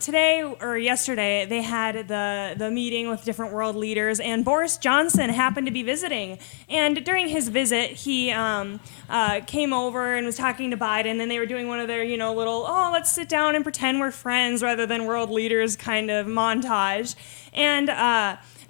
Today or yesterday, they had the meeting with different world leaders, and Boris Johnson happened to be visiting. And during his visit, he came over and was talking to Biden, and they were doing one of their, little, let's sit down and pretend we're friends rather than world leaders kind of montage. And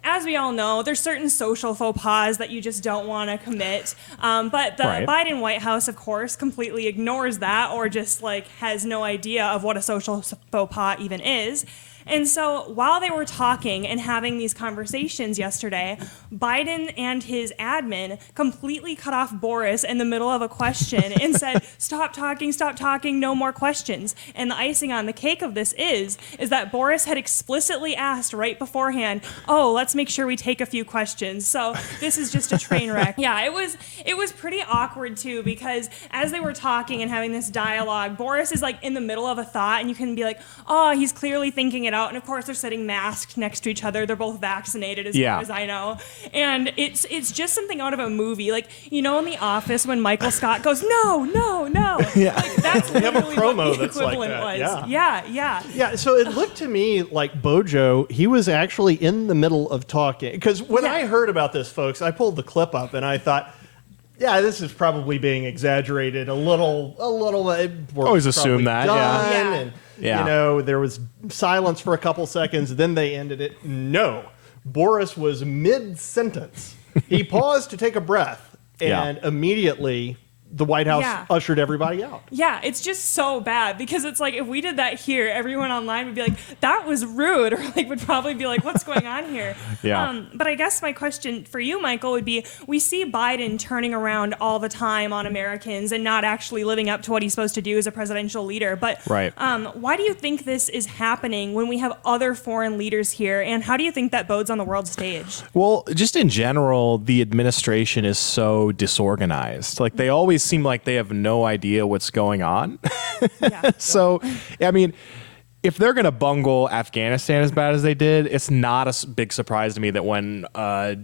as we all know, there's certain social faux pas that you just don't want to commit. But the Biden White House, of course, completely ignores that or just has no idea of what a social faux pas even is. And so while they were talking and having these conversations yesterday, Biden and his admin completely cut off Boris in the middle of a question and said, stop talking, no more questions. And the icing on the cake of this is that Boris had explicitly asked right beforehand, let's make sure we take a few questions. So this is just a train wreck. Yeah, it was pretty awkward too, because as they were talking and having this dialogue, Boris is in the middle of a thought, and you can be like, he's clearly thinking it out. And of course, they're sitting masked next to each other. They're both vaccinated, as far as I know. And it's just something out of a movie. In The Office, when Michael Scott goes, no. Yeah. That's we have a promo what the that's like equivalent that. was. Yeah. Yeah, so it looked to me like Bojo, he was actually in the middle of talking. Because when I heard about this, folks, I pulled the clip up and I thought, yeah, this is probably being exaggerated a little. Always assume that, And, there was silence for a couple seconds, then they ended it. No, Boris was mid-sentence. He paused to take a breath, and immediately the White House ushered everybody out. Yeah, it's just so bad, because it's if we did that here, everyone online would be like, that was rude, or would probably be like, what's going on here? But I guess my question for you, Michael, would be, we see Biden turning around all the time on Americans and not actually living up to what he's supposed to do as a presidential leader. But why do you think this is happening when we have other foreign leaders here, and how do you think that bodes on the world stage? Well, just in general, the administration is so disorganized. They always seem like they have no idea what's going on. So, I mean, if they're going to bungle Afghanistan as bad as they did, it's not a big surprise to me that when a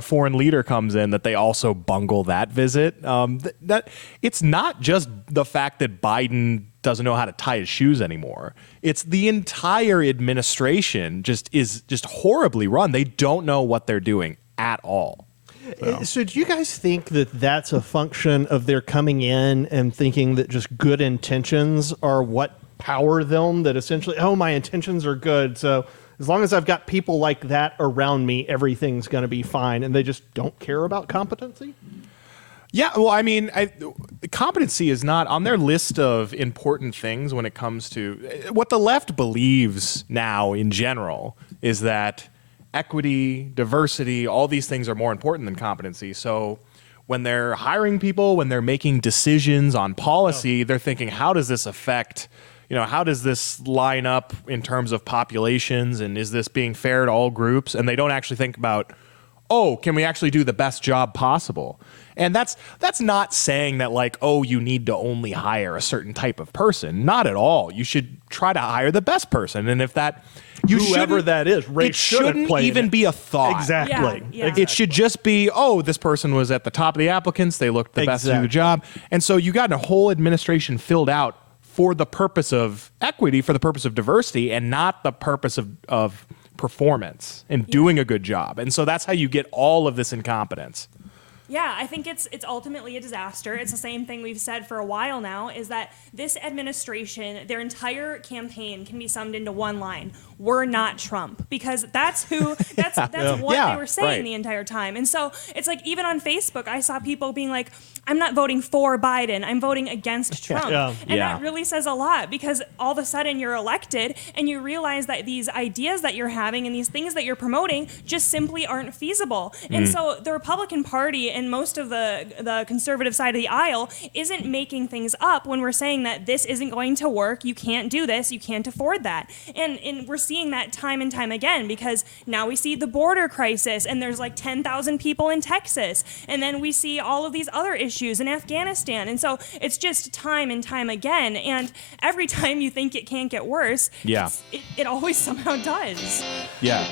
foreign leader comes in, that they also bungle that visit. That it's not just the fact that Biden doesn't know how to tie his shoes anymore. It's the entire administration is just horribly run. They don't know what they're doing at all. So do you guys think that that's a function of their coming in and thinking that just good intentions are what power them, that essentially, my intentions are good, so as long as I've got people like that around me, everything's going to be fine, and they just don't care about competency? Yeah, well, I mean, competency is not on their list of important things when it comes to what the left believes now in general is that equity, diversity, all these things are more important than competency. So when they're hiring people, when they're making decisions on policy, they're thinking, how does this affect, how does this line up in terms of populations, and is this being fair to all groups? And they don't actually think about, can we actually do the best job possible? And that's not saying that you need to only hire a certain type of person. Not at all. You should try to hire the best person. And if that... whoever that is, it shouldn't even be a thought. Exactly. It should just be, this person was at the top of the applicants. They looked the best to do the job. And so you got a whole administration filled out for the purpose of equity, for the purpose of diversity, and not the purpose of performance and doing a good job. And so that's how you get all of this incompetence. Yeah, I think it's ultimately a disaster. It's the same thing we've said for a while now, is that this administration, their entire campaign can be summed into one line: we're not Trump. Because that's what they were saying the entire time. And so it's even on Facebook, I saw people being like, I'm not voting for Biden, I'm voting against Trump. And that really says a lot, because all of a sudden you're elected and you realize that these ideas that you're having and these things that you're promoting just simply aren't feasible. And so the Republican Party and most of the conservative side of the aisle isn't making things up when we're saying that this isn't going to work, you can't do this, you can't afford that. And we're seeing that time and time again, because now we see the border crisis, and there's 10,000 people in Texas, and then we see all of these other issues in Afghanistan. And so it's just time and time again, and every time you think it can't get worse, it always somehow does. Yeah.